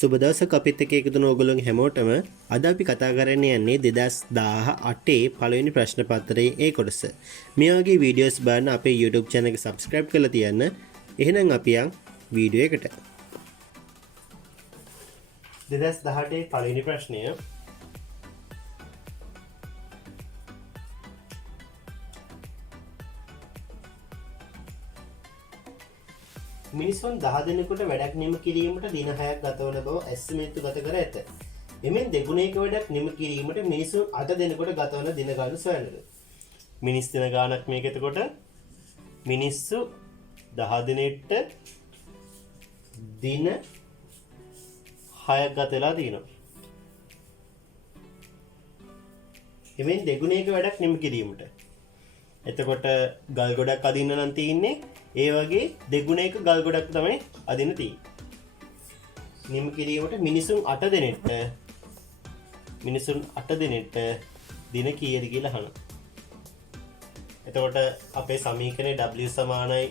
සුබ දවසක් අපිත් එක්ක එකතු වෙන ඕගොල්ලෝ හැමෝටම අද අපි කතා කරන්න යන්නේ 2018 පළවෙනි ප්‍රශ්න පත්‍රයේ ඒ කොටස. මේ වගේ වීඩියෝස් බලන්න අපේ YouTube channel එක subscribe කරලා තියන්න. එහෙනම් අපි යන් වීඩියෝ එකට. 2018 පළවෙනි ප්‍රශ්නය. මිනිසුන් 10 දෙනෙකුට වැඩක් නිම කිරීමට දින 6ක් ගතවන බව ඇස්ටිමේට් ගත කර ඇත. එමෙන් දෙගුණයක වැඩක් නිම කිරීමට මිනිසුන් 8 දෙනෙකුට ගතවන දින ගණන සොයන්නට. මිනිස් දින ගාණක් මේක එතකොට මිනිස්සු 10 දිනෙට දින 6ක් ගත වෙලා තියෙනවා. එමෙන් දෙගුණයක වැඩක් නිම කිරීමට. එතකොට ගල් ගොඩක් අදින්න නම් තියෙන්නේ ඒ වගේ දෙගුණයක ගල් ගොඩක් තමයි අදින්න තියෙන්නේ. නිම කිරීමට මිනිසුන් 8 දෙනෙට දින කීයද කියලා අහනවා. එතකොට අපේ සමීකරණය W සමානයි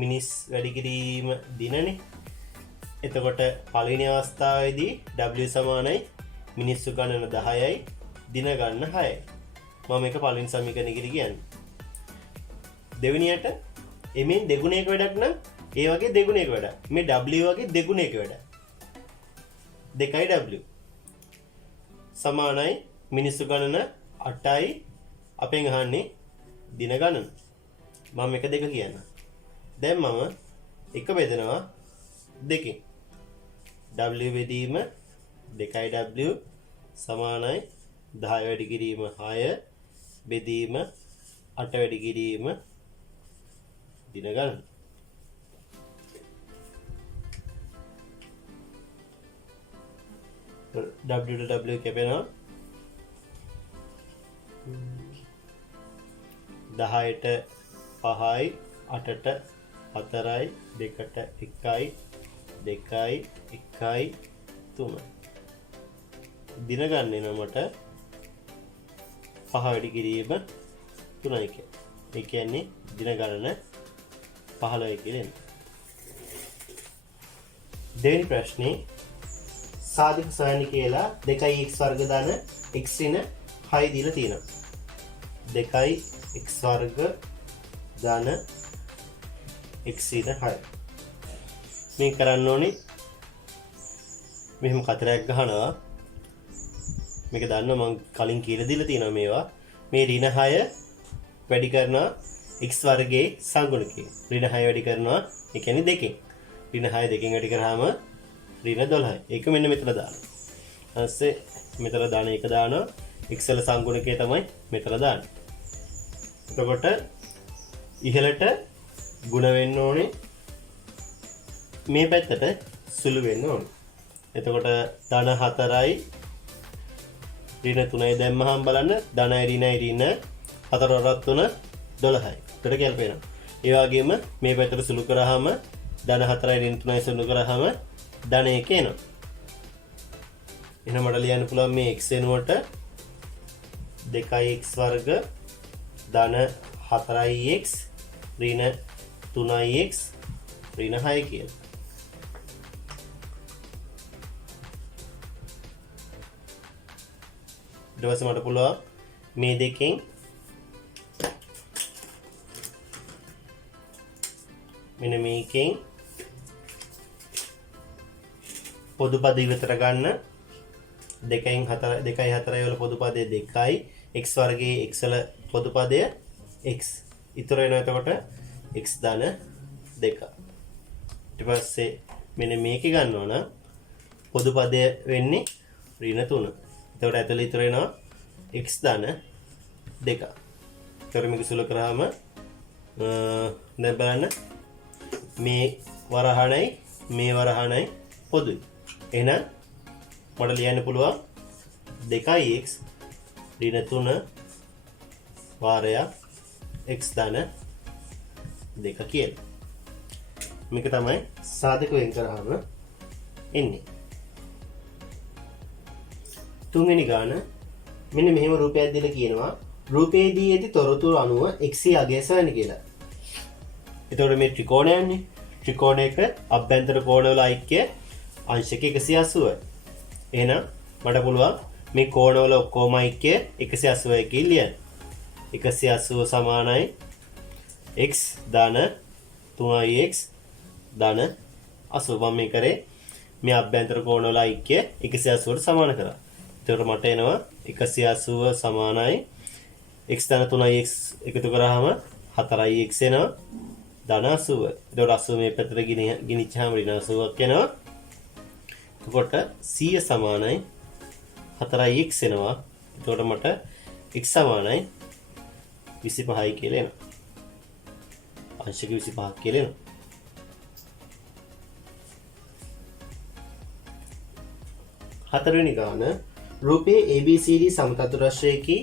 මිනිස් වැඩි කිරීම දිනනේ. එතකොට පළවෙනි අවස්ථාවේදී W සමානයි මිනිස්සු ගණන 10යි දින ගණන 6යි. මම මේක පළවෙනි සමීකරණය කියලා කියන්නේ. දෙවෙනියට එමෙන් දෙගුණයක වැඩක් නම් ඒ වගේ දෙගුණයක වැඩක්. මේ W වගේ දෙගුණයක වැඩක්. 2W සමානයි මිනිස්සු ගණන 8යි අපෙන් අහන්නේ දින ගණන. මම එක දෙක කියන්න. දැන් මම එක බෙදනවා දෙකෙන්. W බෙදීම 2W සමානයි 10 වැඩි කිරීම 6 බෙදීම 8 වැඩි කිරීම දින ගණන. W to W කැපෙනවා 10ට 5යි 8ට 4යි 2ට 1යි 2යි 1යි 3. දින ගන්න එනකොට 5 වැඩි කිරීම 3යි කියන්නේ. ඒ කියන්නේ දින ගණන 15යි කියලා. දෙවෙනි ප්‍රශ්නේ සාධක සොයන්න කියලා 2x වර්ග දාන x ඍණ 6 දීලා තියෙනවා. 2x වර්ග දාන x ඍණ 6. මේ කරන්න ඕනේ මෙහෙම කතරයක් ගහනවා. මේක දන්න මම කලින් කියලා දීලා තියෙනවා මේවා. මේ ඍණ 6 වැඩි කරනවා x වර්ගයේ සංගුණකයෙන්. ඍණ 6 වැඩි කරනවා ඒ කියන්නේ දෙකෙන්. ඍණ 6 දෙකෙන් වැඩි කරාම ඍණ 12යි. ඒක මෙන්න මෙතන දානවා. ඊපස්සේ මෙතන දාන එක දානවා. x වල සංගුණකය තමයි මෙතන දාන්නේ. එතකොට ඉහළට ಗುಣ වෙන්න ඕනේ. මේ පැත්තට සුළු වෙන්න ඕනේ. එතකොට ධන 4යි ඍණ 3යි දැම්මහම බලන්න ධනයි ඍණයි ඍණ 4 වරක් 3 12යි. උඩට ගැලපෙනවා. ඒ වගේම මේ පැත්තට සුළු කරාම ධන 4යි ඍණ 3යි සුළු කරාම ධන 1 එනවා. එහෙනම් මට ලියන්න පුළුවන් මේ x වෙනුවට 2x වර්ග ධන 4x ඍණ 3x ඍණ 6 කියලා. ඊට පස්සේ මට පුළුවන් මේ දෙකෙන් මෙන්න මේකෙන් පොදු පද ඉවතට ගන්න 2න් 4 2යි 4යි වල පොදු පදය 2යි x වර්ගයේ x වල පොදු පදය x ඉතුරු වෙනවා. එතකොට x ධන 2. ඊට පස්සේ මෙන්න මේක ගන්නවා නම් පොදු පදය වෙන්නේ ඍණ 3. එතකොට ඇතුළේ ඉතුරු වෙනවා x ධන 2. ඒතර මේක සුළු කරාම දැන් බලන්න මේ වරහණයි මේ වරහණයි පොදුයි. එහෙනම් මට ලියන්න පුළුවන් 2x ඍණ 3 වාරයක් x ධන 2 කියලා. මේක තමයි සාධක වෙන් කරාම එන්නේ. තුන්වෙනි ගාන මෙන්න මෙහෙම රූපයක් දීලා කියනවා රූපයේදී ඇති තොරතුරු අනුව x අගය සොයන්න කියලා. එතකොට මේ ත්‍රිකෝණයන්නේ ත්‍රිකෝණයක අභ්‍යන්තර කෝණවල ඓක්‍ය අංශක 180යි. එහෙනම් මට පුළුවන් මේ කෝණවල ඔක්කොම ഐക്‍ය 180යි කියලා ලියන්න. 180 සමානයි x ධන 3x ධන 80. මම මේ කරේ මේ අභ්‍යන්තර කෝණවල ഐക്‍ය 180ට සමාන කරා. එතකොට මට එනවා 180 සමානයි x ධන 3x එකතු කරාම 4x එනවා ධන 80. එතකොට 80 මේ පැත්තට ගෙනිච්චාම ඍණ 80ක් එනවා. එතකොට 100 සමානයි 4x එනවා. එතකොට මට x සමානයි 25යි කියලා එනවා. අංශක 25ක් කියලා එනවා. හතරවෙනි ගාන රූපයේ ABCD සමචතුරස්‍රයකි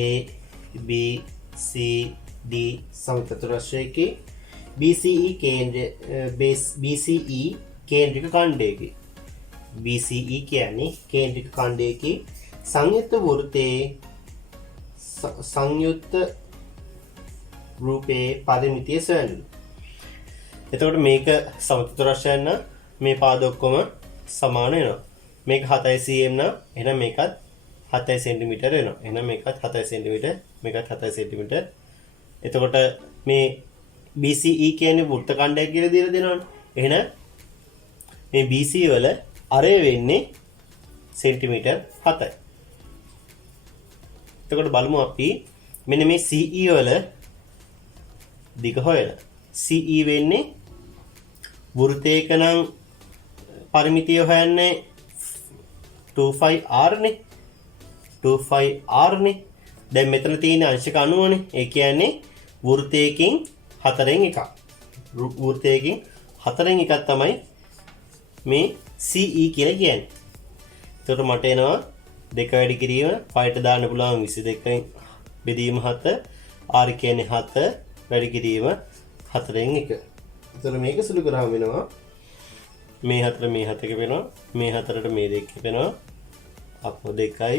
ABCD සමචතුරස්‍රයකි BCE කේන්ද්‍රික ඛණ්ඩයකි. BCE කියන්නේ කේන්ද්‍රික ඛණ්ඩයකි සංයුක්ත වෘත්තයේ සංයුක්ත රූපයේ පරිමිතිය සොයන්න. එතකොට මේක සමචතුරස්‍රයන් නම් මේ පාද ඔක්කොම සමාන වෙනවා. මේක 7 cm නම් එහෙනම් මේකත් 7 cm වෙනවා. එහෙනම් මේකත් 7 cm මේකත් 7 cm. එතකොට මේ BCE කියන්නේ වෘත්ත ඛණ්ඩයක් කියලා දීලා දෙනවනේ. එහෙනම් මේ BC වල අරය වෙන්නේ සෙන්ටිමීටර් 7යි. එතකොට බලමු අපි මෙන්න මේ CE වල දිග හොයලා. CE වෙන්නේ වෘත්තයක නම් පරිමිතිය හොයන්නේ 25R නේ. 25R නේ. දැන් මෙතන තියෙන අංශක 90 නේ. ඒ කියන්නේ වෘත්තයකින් 4න් එකක්. වෘත්තයකින් 4න් එකක් තමයි මේ CE කියලා කියන්නේ. එතකොට මට එනවා 2 වැඩි කිරීම 5ට දාන්න පුළුවන් 22න් බෙදීම 7 R කියන්නේ 7 වැඩි කිරීම 4න් 1. එතකොට මේක සුළු කරාම වෙනවා මේ 4 මේ 7 වෙනවා මේ 4ට මේ 2 වෙනවා අපෝ 2යි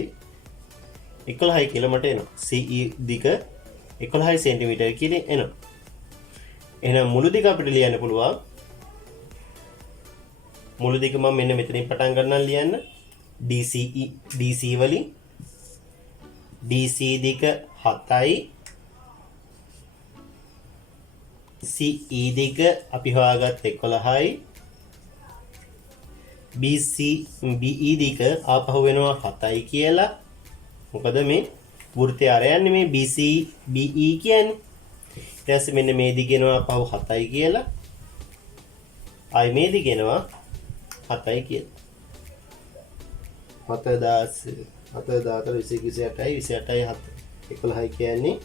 11යි කියලා මට එනවා. CE දිග 11 cm කියලා එනවා. එහෙනම් මුළු දිග අපිට ලියන්න පුළුවන්. මුළු දිග මම මෙන්න මෙතනින් පටන් ගන්නම් ලියන්න. DC වලින් DC දිග 7යි CE දිග අපි හොයාගත්තේ 11යි BE දිග ආපහු වෙනවා 7යි කියලා. මොකද මේ වෘත්තය අරයන්නේ මේ BE කියන්නේ. ඊට පස්සේ මෙන්න මේ දිග එනවා ආපහු 7යි කියලා. ආයි මේ දිග එනවා 7යි කියලා. 7 28යි 11යි කියන්නේ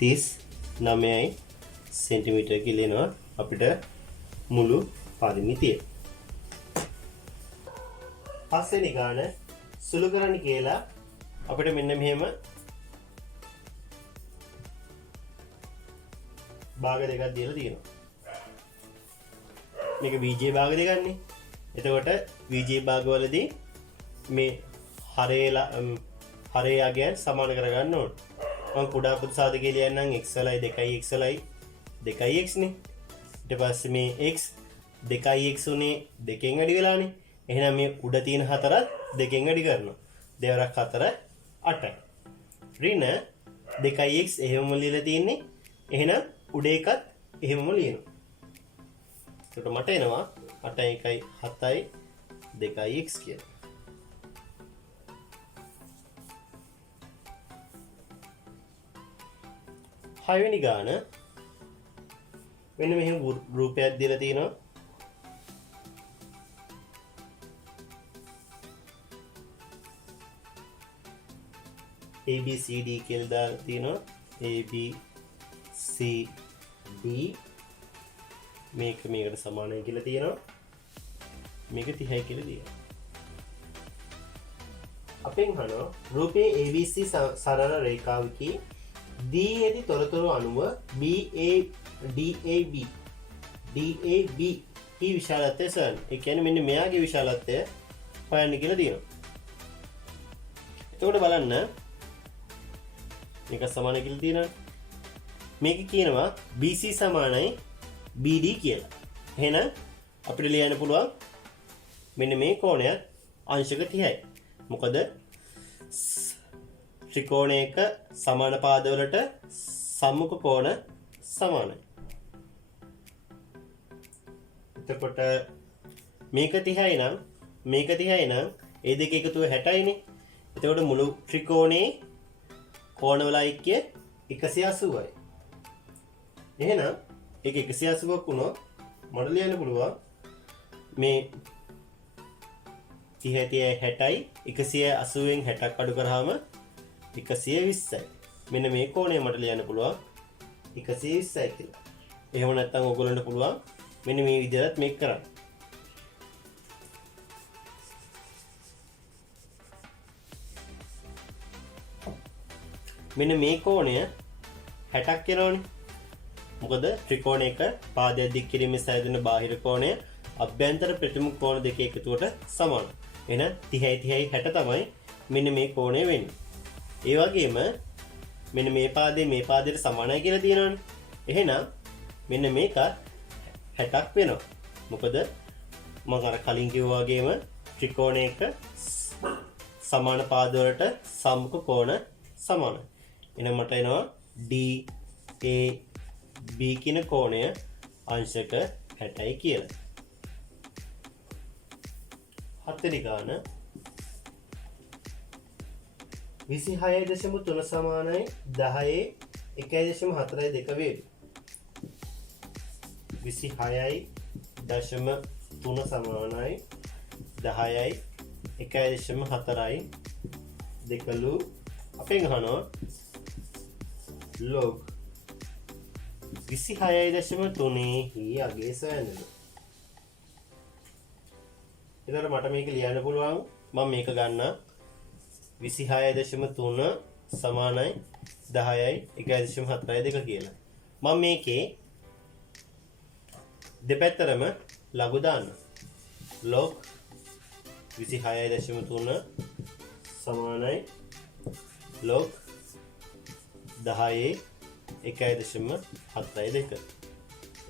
39යි සෙන්ටිමීටර කියලා එනවා අපිට මුළු පරිමිතිය. පස්වෙනි ගාන සුළු කරන්න කියලා අපිට මෙන්න මෙහෙම භාග දෙකක් දීලා තියෙනවා. මේක VJ භාග දෙකක්නේ. එතකොට VJ භාගවලදී මේ හරේ අගයන් සමාන කරගන්න ඕන. මම කුඩා ප්‍රතිසාධකයේ ලියන්නම් x වලයි 2x වලයි 2x නේ. ඊට පස්සේ මේ x 2x උනේ 2කින් වැඩි වෙලානේ. එහෙනම් මේ උඩ තියෙන 4ත් 2කින් වැඩි කරනවා. 2 වරක් 4 8යි. ඍණ 2x එහෙමම ලියලා තියෙන්නේ. එහෙනම් උඩ එකත් එහෙමම ලියනවා. එතකොට මට එනවා 8 1යි 7යි 2x කියලා. හයවෙනි ගාන මෙන්න මෙහෙම රූපයක් දීලා තියෙනවා. ABCD කියලා දාලා තියෙනවා. ABCD මේක මේකට සමානයි කියලා තියෙනවා. මේක 30යි කියලා තියෙනවා. අපෙන් අහනවා රූපයේ ABC සරල රේඛාවකී D ඇති තොරතුරු අණුව DAB කී විශාලත්වය සොයන්න. ඒ කියන්නේ මෙන්න මෙයාගේ විශාලත්වය හොයන්න කියලා තියෙනවා. එතකොට බලන්න මේක සමාන කියලා තියෙනවා. මේක කියනවා BC සමානයි BD කියලා. එහෙනම් අපිට ලියන්න පුළුවන් මෙන්න මේ කෝණයත් අංශක 30යි. මොකද ත්‍රිකෝණයක සමාන පාදවලට සම්මුඛ කෝණ සමානයි. එතකොට මේක 30යි නම් මේක 30යි නම් ඒ දෙක එකතුව 60යිනේ. එතකොට මුළු ත්‍රිකෝණේ කෝණවල ඓක්‍ය 180යි. එහෙනම් ඒක 180ක් වුණොත් මට ලියන්න පුළුවන් මේ 30 60යි 180න් 60ක් අඩු කරාම 120යි. මෙන්න මේ කෝණය මට ලියන්න පුළුවන් 120යි කියලා. එහෙම නැත්නම් ඔයගොල්ලන්ට පුළුවන් මෙන්න මේ විදිහට මේක කරන්න. මෙන්න මේ කෝණය 60ක් වෙනවනේ. මොකද ත්‍රිකෝණයක පාදයක් දික් කිරීමේ සෑදෙන බාහිර කෝණය අභ්‍යන්තර ප්‍රතිමුඛ කෝණ දෙක එකතුවට සමානයි. එහෙනම් 30යි 60 තමයි මෙන්න මේ කෝණය වෙන්නේ. ඒ වගේම මෙන්න මේ පාදයට සමානයි කියලා තියෙනවනේ. එහෙනම් මෙන්න මේක 60ක් වෙනවා. මොකද මම අර කලින් කිව්වා වගේම ත්‍රිකෝණයක සමාන පාදවලට සම්මුඛ කෝණ සමානයි. එහෙනම් මට එනවා DAB කියන කෝණය අංශක 60යි කියලා. හතරි ගාන 26.3 සමානයි 10 1.42 වේවි. 26.3 සමානයි 10යි 1.4යි දෙකලු අපෙන් අහනවා log 26.3 හි අගේ සොයන්නද. එතකොට මට මේක ලියන්න පුළුවන් මම මේක ගන්න 26.3 සමානයි 10යි 1.42 කියලා. මම මේකේ දෙපැත්තටම ලඝු දාන්න. log 26.3 සමානයි log 10යි 1.42.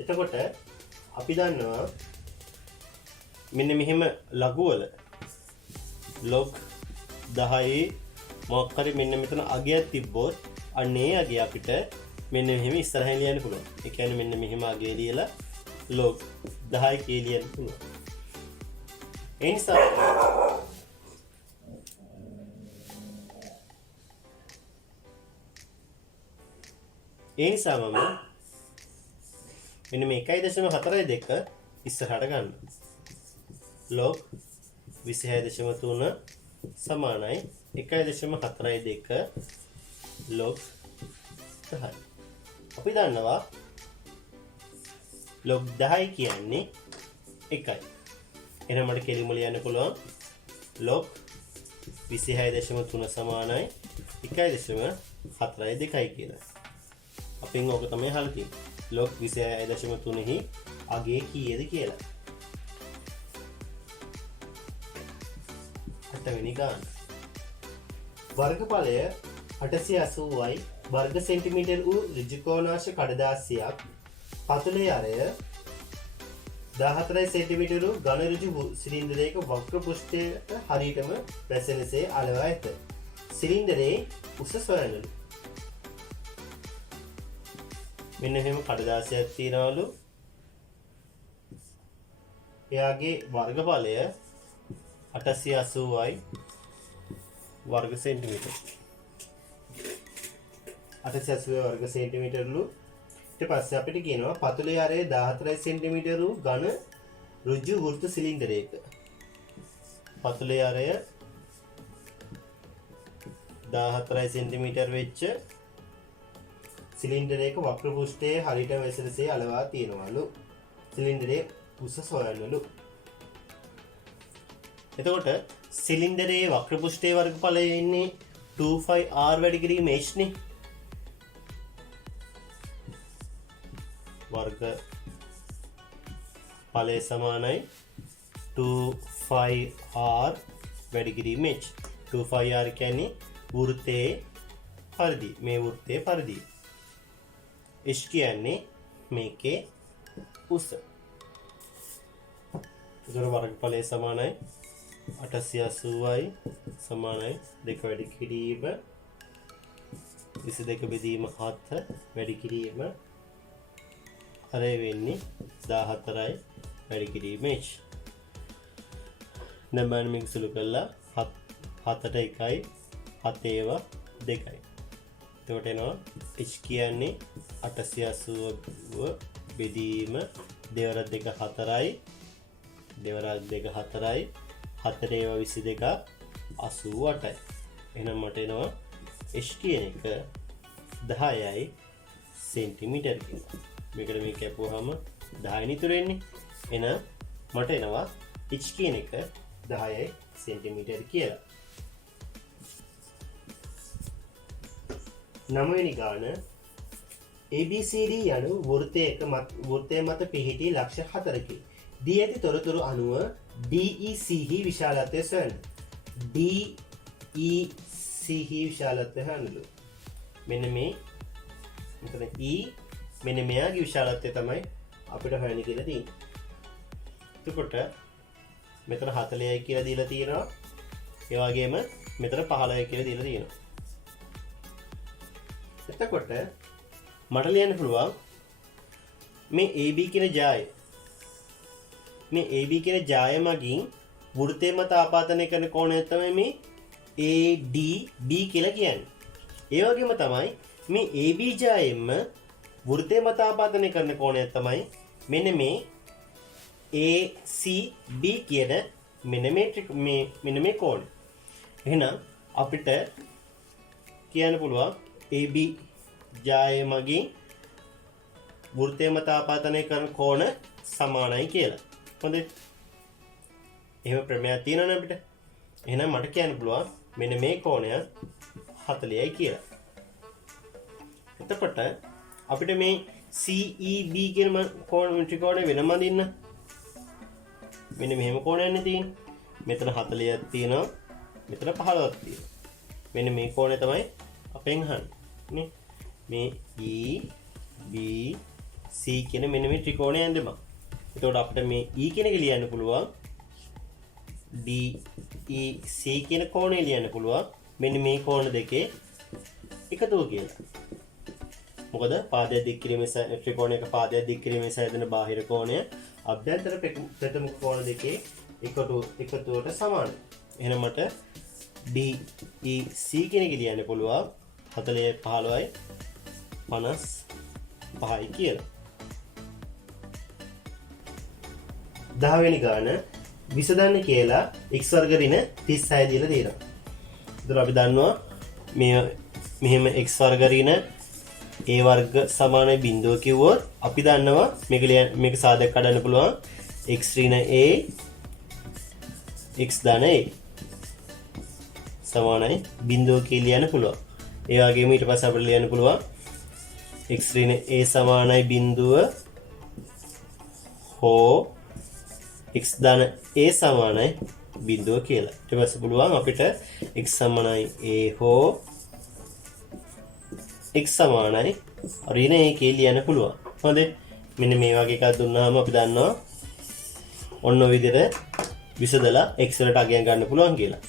එතකොට අපි දන්නවා මෙන්න මෙහෙම ලඝු වල log 10යි මොකක් හරි මෙන්න මෙතන අගයක් තිබ්බොත් අන්න ඒ අගය අපිට මෙන්න මෙහෙම ඉස්සරහින් ලියන්න පුළුවන්. ඒ කියන්නේ මෙන්න මෙහෙම අගය ලියලා log 10 කියලා ලියන්න පුළුවන්. ඒ නිසා මම මෙන්න මේ 1.42 ඉස්සරහට ගන්න. log 26.3 සමානයි 1.42 log 10. අපි දන්නවා log 10 කියන්නේ 1යි. එහෙනම් මට කෙලින්ම ලියන්න පුළුවන් log 26.3 සමානයි 1.42 කියලා. අපෙන් ඕක තමයි අහලා තියෙන්නේ. log 26.3 හි අගේ කීයද කියලා. 8 වෙනි ගාන. වර්ගඵලය 880යි වර්ග සෙන්ටිමීටර් වූ ඍජු කෝණාංශ කඩදාසියක් පතුලේ අරය 14 සෙන්ටිමීටර් වූ ඝන ඍජු සිලින්ඩරයක වක්‍ර පෘෂ්ඨයට හරියටම වැසෙනසේ අලවා ඇත. සිලින්ඩරයේ උස සොයන්නලු. මෙන්න එහෙම කඩදාසියක් තියනවලු. එයාගේ වර්ගඵලය 880යි වර්ග සෙන්ටිමීටර්. 880 වර්ග සෙන්ටිමීටර්ලු. ඊට පස්සේ අපිට කියනවා පතුලේ අරය 14 සෙන්ටිමීටර් වූ ඝන ඍජු වෘත්ත සිලින්ඩරයක. පතුලේ අරය 14 සෙන්ටිමීටර් වෙච්ච සිලින්ඩරයක වක්‍ර පෘෂ්ඨයේ හරියටම වැසෙනසේ අලවා තියෙනවලු. සිලින්ඩරයේ උස සොයන්නලු. එතකොට සිලින්ඩරයේ වක්‍ර පෘෂ්ඨයේ වර්ගඵලය ඉන්නේ 25r වැඩි කිරීම h නේ. වර්ග ඵලය සමානයි 25r වැඩි කිරීම h. 25r කියන්නේ වෘත්තයේ පරිදි. මේ වෘත්තයේ පරිදි. h කියන්නේ මේකේ උස. ඒතර වර්ගඵලය සමානයි 880යි සමානයි 2 වැඩි කිරීම 22 බෙදීම 7 වැඩි කිරීම අරය වෙන්නේ 14යි වැඩි කිරීම h. දැන් බලන්න මේක සුළු කළා 7ට 1යි 7 ඒවා 2යි. එතකොට එනවා h කියන්නේ 880 බෙදීම දෙවරක් 2 4යි දෙවරක් 2 4යි 4 ඒවා 22 88යි. එහෙනම් මට එනවා h කියන එක 10යි සෙන්ටිමීටර් කියලා. මේකට මේ කැපුවාම 10 නිතර එන්නේ. එහෙනම් මට එනවා h කියන එක 10යි සෙන්ටිමීටර් කියලා. 9 වෙනි ගාන ABCD යනු වෘත්තය මත පිහිටි ලක්ෂ 4කි. දී ඇති තොරතුරු අනුව DEC හි විශාලත්වය සොයන්න. DEC හි විශාලත්වය හොයන්නලු. මෙන්න මේ මෙතන E මෙන්න මෙයාගේ විශාලත්වය තමයි අපිට හොයන්න කියලා තියෙන්නේ. එතකොට මෙතන 40යි කියලා දීලා තියෙනවා. ඒ වගේම මෙතන 15යි කියලා දීලා තියෙනවා. එතකොට මට ලියන්න පුළුවන් මේ AB කියන ජාය මගින් වෘත්තය මත ආපාදනය කරන කෝණය තමයි මේ ADB කියලා කියන්නේ. ඒ වගේම තමයි මේ AB ජායෙන්ම වෘත්තය මත ආපාදනය කරන කෝණය තමයි මෙන්න මේ ACB කියන මෙන්න මේ කෝණය. එහෙනම් අපිට කියන්න පුළුවන් AB ජාය මගින් වෘත්තය මත ආපාදනය කරන කෝණ සමානයි කියලා. හොඳයි. එහෙම ප්‍රමේයයක් තියෙනවනේ අපිට. එහෙනම් මට කියන්න පුළුවන් මෙන්න මේ කෝණය 40යි කියලා. එතකොට අපිට මේ CEB කියන ත්‍රිකෝණය වෙනම අඳින්න. මෙන්න මෙහෙම කෝණයක්නේ තියෙන්නේ. මෙතන 40ක් තියෙනවා. මෙතන 15ක් තියෙනවා. මෙන්න මේ කෝණය තමයි අපෙන් අහන්නේ. මේ EBC කියන මෙන්න මේ ත්‍රිකෝණය ඇඳෙමු. එතකොට අපිට මේ E කියන එක ලියන්න පුළුවන් DEC කියන කෝණය ලියන්න පුළුවන් මෙන්න මේ කෝණ දෙකේ එකතුව කියලා. මොකද පාදයක් දික් කිරීමේ ත්‍රිකෝණයක පාදයක් දික් කිරීමේ සැදෙන බාහිර කෝණය අභ්‍යන්තර ප්‍රථම කෝණ දෙකේ එකතුවට සමානයි. එහෙනම් මට DEC කියන එක ලියන්න පුළුවන් 40 15යි 55යි කියලා. 10 වෙනි ගාන විසඳන්න කියලා x වර්ග ඍණ 36 දීලා තියෙනවා. ඒතර අපි දන්නවා මෙහෙම x වර්ග ඍණ a වර්ග සමානයි බිඳුව කිව්වොත් අපි දන්නවා මේක සාධක කඩන්න පුළුවන් x ඍණ a x ධන a සමානයි බිඳුව කියලා ලියන්න පුළුවන්. ඒ වගේම ඊට පස්සේ අපිට ලියන්න පුළුවන් x ඍණ a සමානයි බිඳුව හෝ x ධන a සමානයි බිඳුව කියලා. ඊට පස්සේ පුළුවන් අපිට x සමානයි a හෝ x සමානයි ඍණ a කියලා ලියන්න පුළුවන්. හොඳයි. මෙන්න මේ වගේ එකක් දුන්නාම අපි දන්නවා ඔන්න ඔය විදිහට විසදලා x වලට අගයන් ගන්න පුළුවන් කියලා.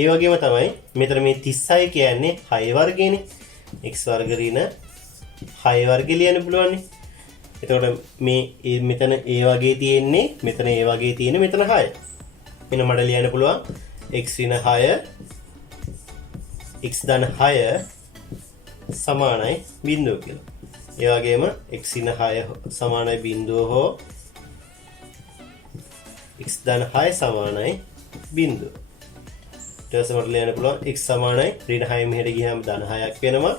ඒ වගේම තමයි මෙතන මේ 36 කියන්නේ 6 වර්ගයනේ. x වර්ග ඍණ 6 වර්ගය ලියන්න පුළුවන් නේ. එතකොට මේ මෙතන a වගේ තියෙන්නේ මෙතන a වගේ තියෙන්නේ මෙතන 6. එන මට ලියන්න පුළුවන් x ඍණ 6 x ධන 6 සමානයි බිඳුව කියලා. ඒ වගේම x ඍණ 6 සමානයි බිඳුව හෝ x ධන 6 සමානයි බිඳුව. ඊට පස්සේ මට ලියන්න පුළුවන් x සමානයි ඍණ 6 මෙහෙට ගියාම ධන 6ක් වෙනවා.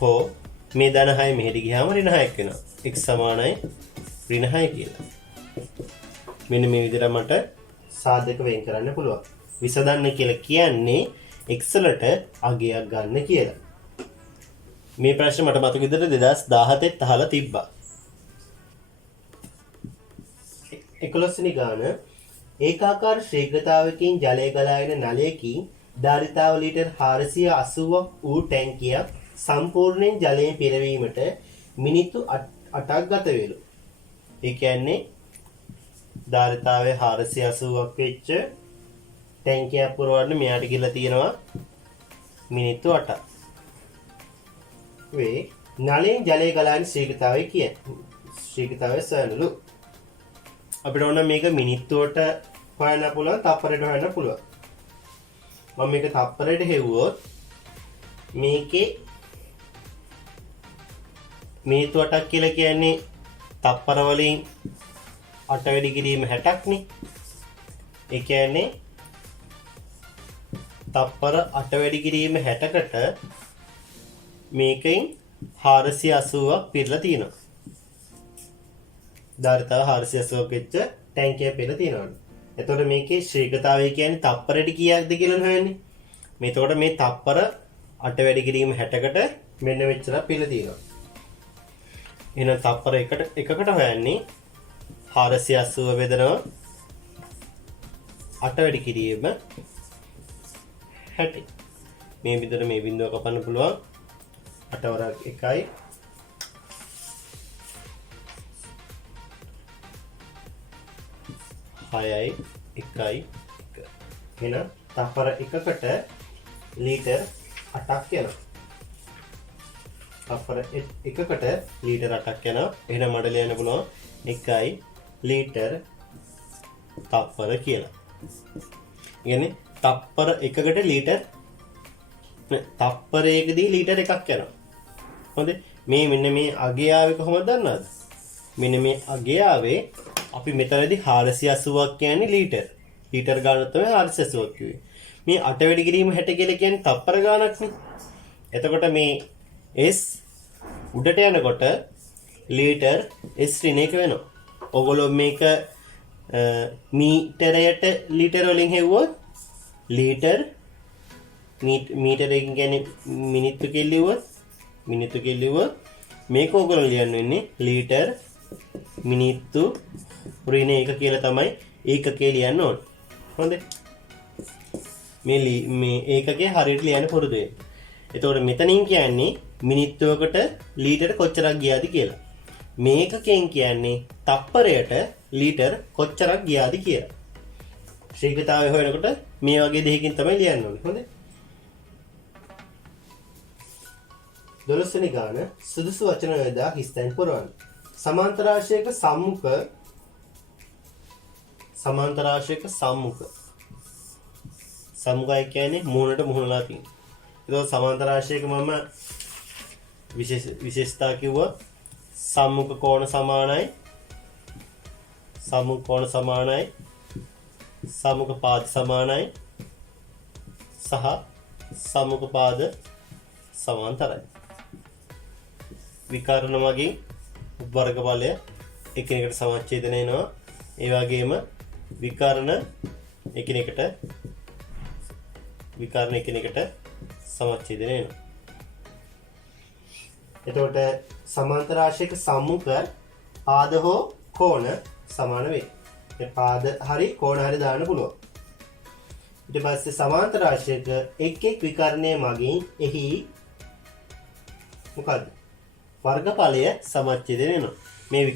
හෝ මේ ධන 6 මෙහෙට ගියාම ඍණ 6ක් වෙනවා. x සමානයි ඍණ 6 කියලා. මෙන්න මේ විදිහට මට සාධක වෙන් කරන්න පුළුවන්. විසඳන්න කියලා කියන්නේ x වලට අගයක් ගන්න කියලා. මේ ප්‍රශ්නේ මට මතක විදිහට 2017 අහලා තිබ්බා. 11 වෙනි ගාන ඒකාකාර ශීඝ්‍රතාවකින් ජලය ගලාගෙන නලයකින් ධාරිතාව ලීටර් 480ක් වූ ටැංකියක් සම්පූර්ණයෙන් ජලයෙන් පිරවීමට මිනිත්තු 8ක් ගත වේලු. ඒ කියන්නේ ධාරිතාවය 480ක් වෙච්ච ටැංකියක් පුරවන්න මෙයාට ගිහලා තියෙනවා මිනිත්තු 8ක්. වේ නලයෙන් ජලය ගලාන ශීඝ්‍රතාවය කියන්නේ. ශීඝ්‍රතාවය සොයනලු. අපිට ඕන මේක මිනිත්තුවට හොයන්න පුළුවන්, තප්පරයට හොයන්න පුළුවන්. මම මේක තප්පරයට හෙව්වොත් මේකේ මිනිත්තු 8ක් කියලා කියන්නේ තප්පර වලින් 8 වැඩි කිරීම 60ක් නේ. ඒ කියන්නේ තප්පර 8 වැඩි කිරීම 60කට මේකෙන් 480ක් පිරලා තියෙනවා. ධාරිතාව 480ක් වෙච්ච ටැංකිය පිරලා තියෙනවා. එතකොට මේකේ ශීඝ්‍රතාවය කියන්නේ තප්පරයට කීයක්ද කියලා හොයන්නේ. මේතකොට මේ තප්පර 8 වැඩි කිරීම 60කට මෙන්න මෙච්චර පිරලා තියෙනවා. එහෙනම් තප්පර එකකට හොයන්නේ 480 බෙදනවා 8 වැඩි කිරීම 60. මේ විදිහට මේ බිඳුව කපන්න පුළුවන්. 8 වරක් 1යි 6යි 1යි 1. එහෙනම් තප්පර එකකට ලීටර් 8ක් යනවා. තප්පර එකකට ලීටර් 8ක් යනවා. එහෙනම් මඩ ලියන්න පුළුවන් 1යි ලීටර් තප්පර කියලා. කියන්නේ තප්පර එකකට ලීටර් තප්පරයකදී ලීටර් එකක් යනවා. හොඳේ. මේ මෙන්න මේ අගේ ආවේ කොහොමද දන්නවද? මෙන්න මේ අගේ ආවේ අපි මෙතනදී 480ක් කියන්නේ ලීටර්. ලීටර් ගානක් තමයි 480ක් කිව්වේ. මේ 8 වැඩි කිරීම 60 කියලා කියන්නේ තප්පර ගානක් නේ. එතකොට මේ S උඩට යනකොට ලීටර් S ඍණ එක වෙනවා. ඔයගොල්ලෝ මේක මීටරයට ලීටර වලින් හෙව්වොත් ලීටර් මීටර එකකින් කියන්නේ මිනිත්තු කෙල්ලුවොත් මේක ඔයගොල්ලෝ ලියන්න වෙන්නේ ලීටර් මිනිත්තු ඍණ එක කියලා තමයි ඒකකේ ලියන්න ඕන. හොඳේ. මේ ඒකකේ හරියට ලියන්න පුරුදු වෙන්න. එතකොට මෙතනින් කියන්නේ මිනිත්තුවකට ලීටර කොච්චරක් ගියාද කියලා. මේකකෙන් කියන්නේ තප්පරයට ලීටර් කොච්චරක් ගියාද කියලා. ශීඝ්‍රතාවය හොයනකොට මේ වගේ දෙයකින් තමයි ලියන්න ඕනේ. හොඳේ. 12 වෙනි ගාන සුදුසු වචන යොදා හිස්තැන් පුරවන්න. සමාන්තරාශයක සම්මුඛය කියන්නේ මුහුණට මුහුණලා තියෙන. ඒක සමාන්තරාශයක මම විශේෂතා කිව්වා සම්මුඛ කෝණ සමානයි සම්මුඛ පාද සමානයි සහ සම්මුඛ පාද සමාන්තරයි. විකර්ණ මගින් වර්ගඵලය එකිනෙකට සමච්ඡේදනය වෙනවා. ඒ වගේම විකර්ණ එකිනෙකට සමච්ඡේදනය වෙනවා. එතකොට සමාන්තරාශයක සම්මුඛ පාද හෝ කෝණ සමාන වේ. ඒ පාද හරි කෝණ හරි දාන්න පුළුවන්. ඊට පස්සේ සමාන්තරාශයක එක් විකර්ණය මගින් එහි මොකද්ද? වර්ගඵලය සමච්ඡේදනය වෙනවා. මේ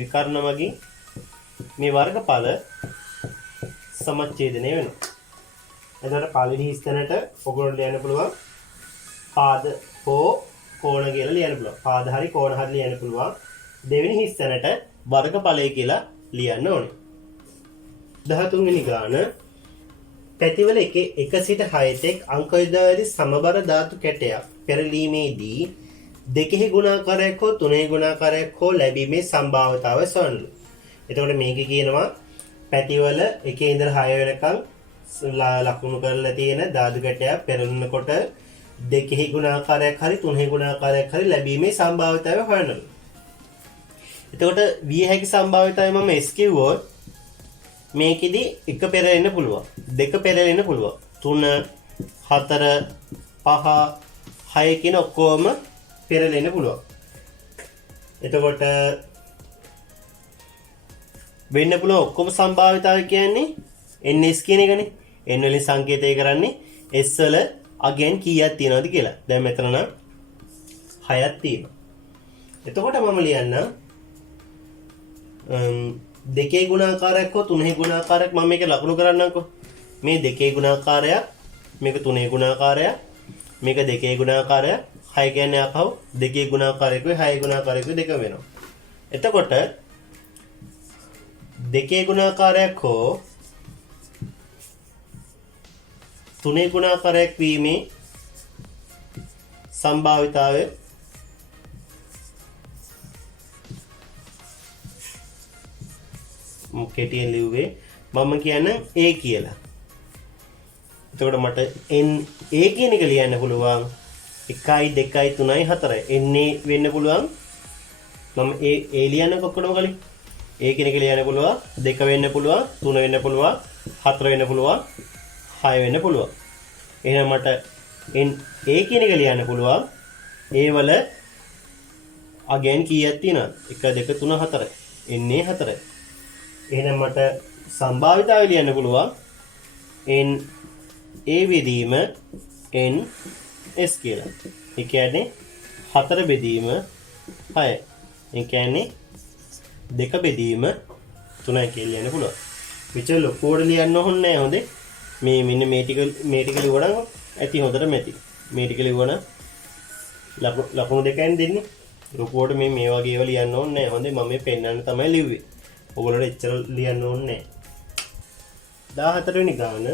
විකර්ණ මගින් මේ වර්ගඵල සමච්ඡේදනය වෙනවා. එතකොට පළවෙනි හිස්තැනට ඔයගොල්ලෝ ලියන්න පුළුවන් පාද හෝ කෝණ කියලා ලියන්න පුළුවන්. පාද හරි කෝණ හරි ලියන්න පුළුවන්. දෙවෙනි හිස්තැනට වර්ගඵලය කියලා ලියන්න ඕනේ. 13 වෙනි ගාන පැතිවල 1 සිට 6 තෙක් අංක යොදා ඇති සමබර ධාතු කැටයක් පෙරලීමේදී දෙකෙහි ගුණාකාරයක් හෝ තුනෙහි ගුණාකාරයක් හෝ ලැබීමේ සම්භාව්‍යතාවය සොයන්නලු. එතකොට මේකේ කියනවා පැතිවල 1 ඉඳලා 6 වෙනකම් ලකුණු කරලා තියෙන ධාතු කැටයක් පෙරලනකොට දෙකෙහි ගුණාකාරයක් හරි තුනෙහි ගුණාකාරයක් හරි ලැබීමේ සම්භාව්‍යතාවය හොයන්නලු. එතකොට විය හැකි සම්භාව්‍යතාවය මම S කිව්වොත් මේකෙදි 1 පෙරලෙන්න පුළුවන්, 2 පෙරලෙන්න පුළුවන්, 3 4 5 6 කියන ඔක්කොම පෙරලෙන්න පුළුවන්. එතකොට වෙන්න පුළුවන් ඔක්කොම සම්භාව්‍යතාවය කියන්නේ ns කියන එකනේ. n වලින් සංකේතය කරන්නේ s වල අගයන් කීයක් තියෙනවද කියලා. දැන් මෙතන නම් 6ක් තියෙනවා. එතකොට මම ලියන්නම් දෙකේ ගුණාකාරයක් හෝ තුනේ ගුණාකාරයක් මම මේක ලකුණු කරන්නම්කෝ. මේ දෙකේ ගුණාකාරයක්, මේක තුනේ ගුණාකාරයක්, මේක දෙකේ ගුණාකාරයක්. 6 කියන්නේ අපහව දෙකේ ගුණාකාරයකුයි 6 ගුණාකාරයකුයි දෙක වෙනවා. එතකොට දෙකේ ගුණාකාරයක් හෝ තුනේ ගුණාකාරයක් වීමේ සම්භාවිතාවය කෙටියෙන් ලිව්වේ මම කියන්නේ A කියලා. එතකොට මට n A කියන එක ලියන්න පුළුවන් 1 2 3 4 n වෙන්න පුළුවන්. මම A ලියන්න කොක්කොඩම කලින් A කියන එක ලියන්න පුළුවන් 2 වෙන්න පුළුවන් 3 වෙන්න පුළුවන් 4 වෙන්න පුළුවන් 6 වෙන්න පුළුවන්. එහෙනම් මට n A කියන එක ලියන්න පුළුවන් A වල අගයන් කීයක් තියෙනවද? 1 2 3 4 n 4. එහෙනම් මට සම්භාවිතාවය ලියන්න පුළුවන් n A බෙදීම n s කියලා. ඒ කියන්නේ 4 බෙදීම 6. ඒ කියන්නේ 2 බෙදීම 3යි කියලා ලියන්න පුළුවන්. මෙච්චර ලොකුවට ලියන්න ඕනේ නැහැ හොඳේ. මේ මෙන්න මේ ටික ලියවනම් ඇති හොඳට මෙති. මේ ටික ලියවනම් ලකුණු දෙකෙන් දෙන්නේ. ලොකුවට මේ වගේ ඒවා ලියන්න ඕනේ නැහැ. හොඳේ මම මේ පෙන්නන්න තමයි ලිව්වේ. ඔයගොල්ලෝ එච්චර ලියන්න ඕනේ නැහැ. 14 වෙනි ගාන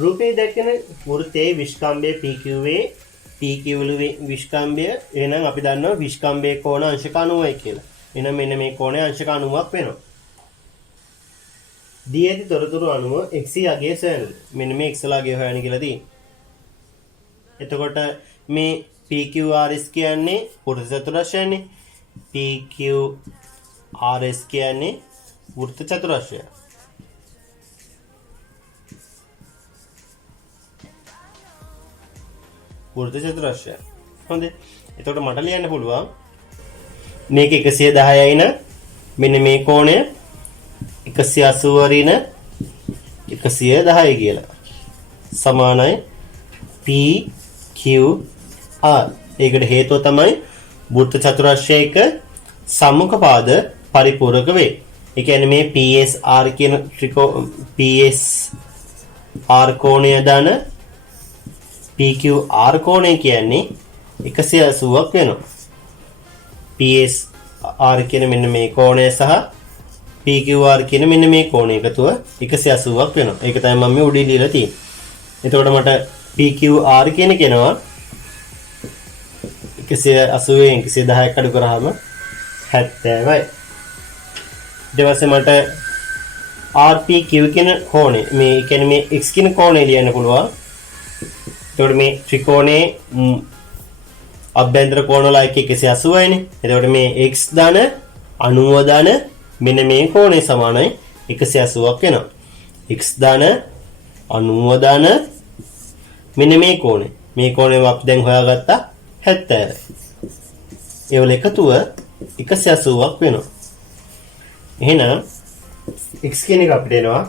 රූපේ දැක්කන වෘත්තයේ විස්කම්භය PQ විස්කම්භය එහෙනම් අපි දන්නවා විස්කම්භයේ කෝණ අංශක 90යි කියලා. එහෙනම් මෙන්න මේ කෝණය අංශක 90ක් වෙනවා. දී ඇති තොරතුරු අනුව x අගය සොයන්න. මෙන්න මේ x ලා අගය හොයන්න කියලා තියෙනවා. එතකොට මේ PQRS කියන්නේ වෘත්ත චතුරස්‍රයනේ. PQRS කියන්නේ වෘත්ත චතුරස්‍රය. වෘත්ත චතුරස්‍රය. හොඳයි. එතකොට මට ලියන්න පුළුවන් මේක 110යි න මෙන්න මේ කෝණය 180 ඍණ 110යි කියලා. සමානයි PQR. ඒකට හේතුව තමයි වෘත්ත චතුරස්‍රයක සම්මුඛ පාද පරිපූර්ණක වේ. ඒ කියන්නේ මේ PSR කියන PSR කෝණය දාන PQR කෝණය කියන්නේ 180ක් වෙනවා. PSR කියන මෙන්න මේ කෝණය සහ PQR කියන මෙන්න මේ කෝණය එකතුව 180ක් වෙනවා. ඒක තමයි මම මේ උඩින් ලියලා තියෙන්නේ. එතකොට මට PQR කියන කෙනවා 180ෙන් 110ක් අඩු කරාම 70යි. ඊට පස්සේ මට RPQ කියන කෝණය මේ කියන්නේ මේ x කියන කෝණය ලියන්න පුළුවන්. එතකොට මේ ත්‍රිකෝණයේ අභ්‍යන්තර කෝණ වල 180යි නේ. එතකොට මේ x ධන 90 ධන මෙන්න මේ කෝණය සමානයි 180ක් වෙනවා. x ධන 90 ධන මෙන්න මේ කෝණය. මේ කෝණය අපි දැන් හොයාගත්තා 70යි. ඒ වල එකතුව 180ක් වෙනවා. එහෙනම් x කියන එක අපිට එනවා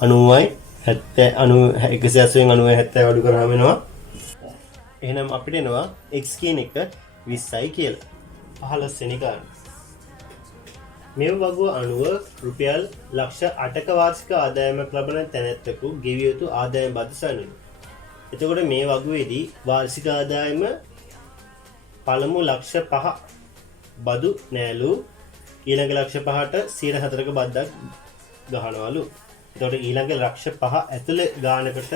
90යි 180න් 90 අඩු කරාම එනවා. එහෙනම් අපිට එනවා x කියන එක 20යි කියලා. 15 වෙනි ගාන. මේ වගුව අනුව රුපියල් ලක්ෂ 8ක වාර්ෂික ආදායමක් ලබන තැනැත්තෙකු ගෙවිය යුතු ආදායම් බදු සොයන්න. එතකොට මේ වගුවේදී වාර්ෂික ආදායම පළමු ලක්ෂ 5 බදු නෑලු ඊළඟ ලක්ෂ 5ට 4%ක බද්දක් ගහනවලු. එතකොට ඊළඟ ලක්ෂ 5 ඇතුළේ ගානකට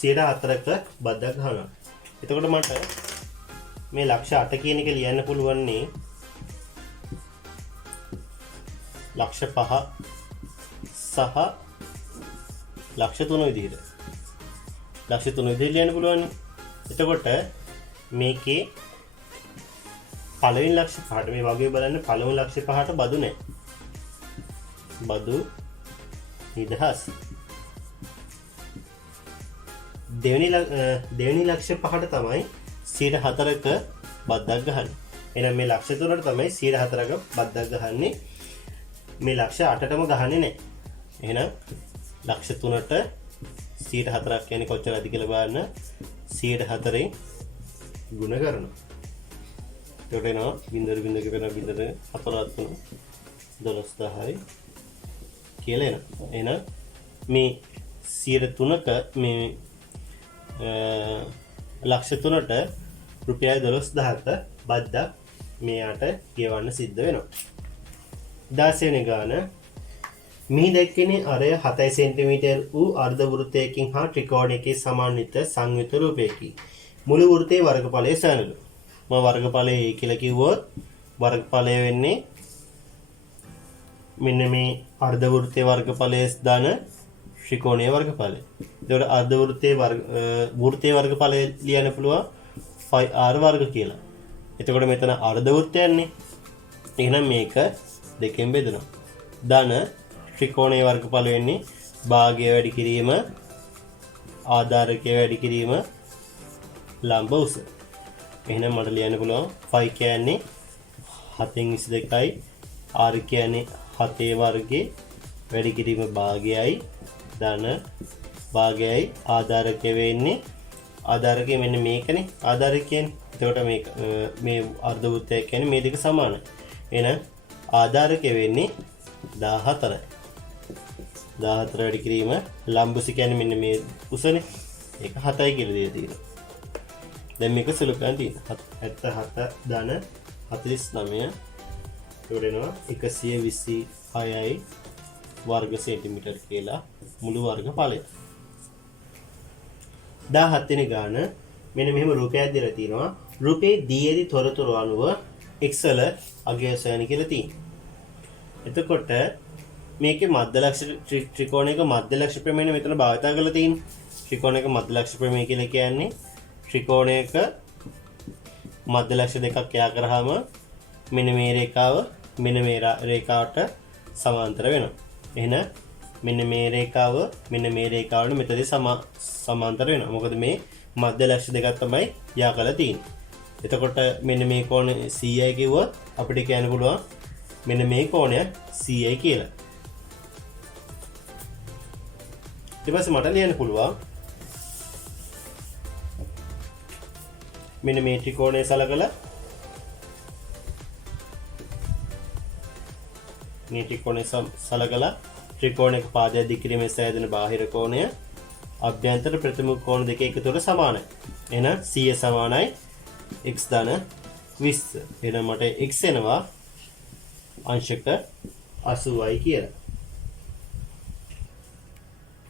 4%ක බද්දක් ගහනවා. එතකොට මට මේ ලක්ෂ 8 කියන එක ලියන්න පුළුවන්නේ ලක්ෂ 5 සහ ලක්ෂ 3 විදිහට. ලක්ෂ 3 විදිහට ලියන්න පුළුවන්. එතකොට මේකේ පළවෙනි ලක්ෂ 5ට මේ වගේ බලන්න පළවෙනි ලක්ෂ 5ට බදු නැහැ. බදු නිදහස්. දෙවෙනි ලක්ෂ 5ට තමයි 4%ක බද්දක් ගහන්නේ. එහෙනම් මේ ලක්ෂ 3ට තමයි 4%ක බද්දක් ගහන්නේ. මේ ලක්ෂ 8ටම ගහන්නේ නැහැ. එහෙනම් ලක්ෂ 3ට 4%ක් කියන්නේ කොච්චරද කියලා බලන්න 4%ෙන් ගුණ කරනවා. එතකොට එනවා බින්දුවට බින්දුවක වෙන බින්දුවට 4 3 12,10යි කියලා එනවා. එහෙනම් මේ 3ක මේ ලක්ෂ 3ට රුපියල් 12,000ක බද්දක් මෙයාට ගෙවන්න සිද්ධ වෙනවා. 16 වෙනි ගාන මේ දැක්කනේ අරය 7 සෙන්ටිමීටර් වූ අර්ධ වෘත්තයකින් හා ත්‍රිකෝණයකින් සමන්විත සංයුත රූපයකි. මුළු වෘත්තයේ වර්ගඵලය සෑනලු. මම වර්ගඵලය කියලා කිව්වොත් වර්ගඵලය වෙන්නේ මෙන්න මේ අර්ධ වෘත්තයේ වර්ගඵලය ධන ත්‍රිකෝණයේ වර්ගඵලය. එතකොට අර්ධ වෘත්තයේ වර්ගඵලය ලියන්න පුළුවන් 5r වර්ග කියලා. එතකොට මෙතන අර්ධ වෘත්තයන්නේ. එහෙනම් මේක දෙකෙන් බෙදනවා. ධන ත්‍රිකෝණයේ වර්ගඵල වෙන්නේ භාගය වැඩි කිරීම ආධාරකය වැඩි කිරීම ලම්බ උස. එහෙනම් මට ලියන්න පුළුවන් 5 කියන්නේ 7න් 22යි r කියන්නේ 7 වර්ගේ වැඩි කිරීම භාගයයි ධන භාගයයි ආධාරකය වෙන්නේ ආධාරකය මෙන්න මේකනේ ආධාරකය කියන්නේ. එතකොට මේ අර්ධ වෘත්තය කියන්නේ මේ දෙක සමානයි. එහෙනම් ආධාරකය වෙන්නේ 14යි. 14 වැඩි කිරීම ලම්බුස කියන්නේ මෙන්න මේ උසනේ. ඒක 7යි කියලා දෙලා තියෙනවා. දැන් මේක සුළු කරන් තියෙනවා. 77 ධන 49 එවරෙනවා 126යි වර්ග සෙන්ටිමීටර් කියලා මුළු වර්ගඵලය. 17 වෙනි ගාන මෙන්න මෙහෙම රූපයක් දෙලා තියෙනවා. රූපේ දී ඇති තොරතුරු අනුව x වල අගය සොයන කියලා තියෙනවා. එතකොට මේකේ මධ්‍යලක්ෂ ත්‍රිකෝණයක මධ්‍යලක්ෂ ප්‍රමේය මෙතන භාවිතා කරලා තියෙනවා. ත්‍රිකෝණයක මධ්‍යලක්ෂ ප්‍රමේය කියලා කියන්නේ ත්‍රිකෝණයක මධ්‍යලක්ෂ දෙකක් යා කරාම මෙන්න මේ රේඛාව මෙන්න මේ රේඛාවට සමාන්තර වෙනවා. එහෙනම් මෙන්න මේ රේඛාව මෙන්න මේ රේඛාවට මෙතනදී සමාන්තර වෙනවා. මොකද මේ මධ්‍යලක්ෂ දෙකක් තමයි යා කරලා තියෙන්නේ. එතකොට මෙන්න මේ කෝණය CI කිව්වොත් අපිට කියන්න පුළුවන් මෙන්න මේ කෝණය CI කියලා. ඊට පස්සේ මට ලියන්න පුළුවන් මෙන්න මේ ත්‍රිකෝණය සලකලා මේ ත්‍රිකෝණය සලකලා ත්‍රිකෝණයක පාදයක් දික් කිරීමෙන් සෑදෙන බාහිර කෝණය අභ්‍යන්තර ප්‍රතිමුඛ කෝණ දෙක එකතුවට සමානයි. එහෙනම් CA සමානයි x ධන 20. එහෙනම් මට x එනවා අංශක 80යි කියලා.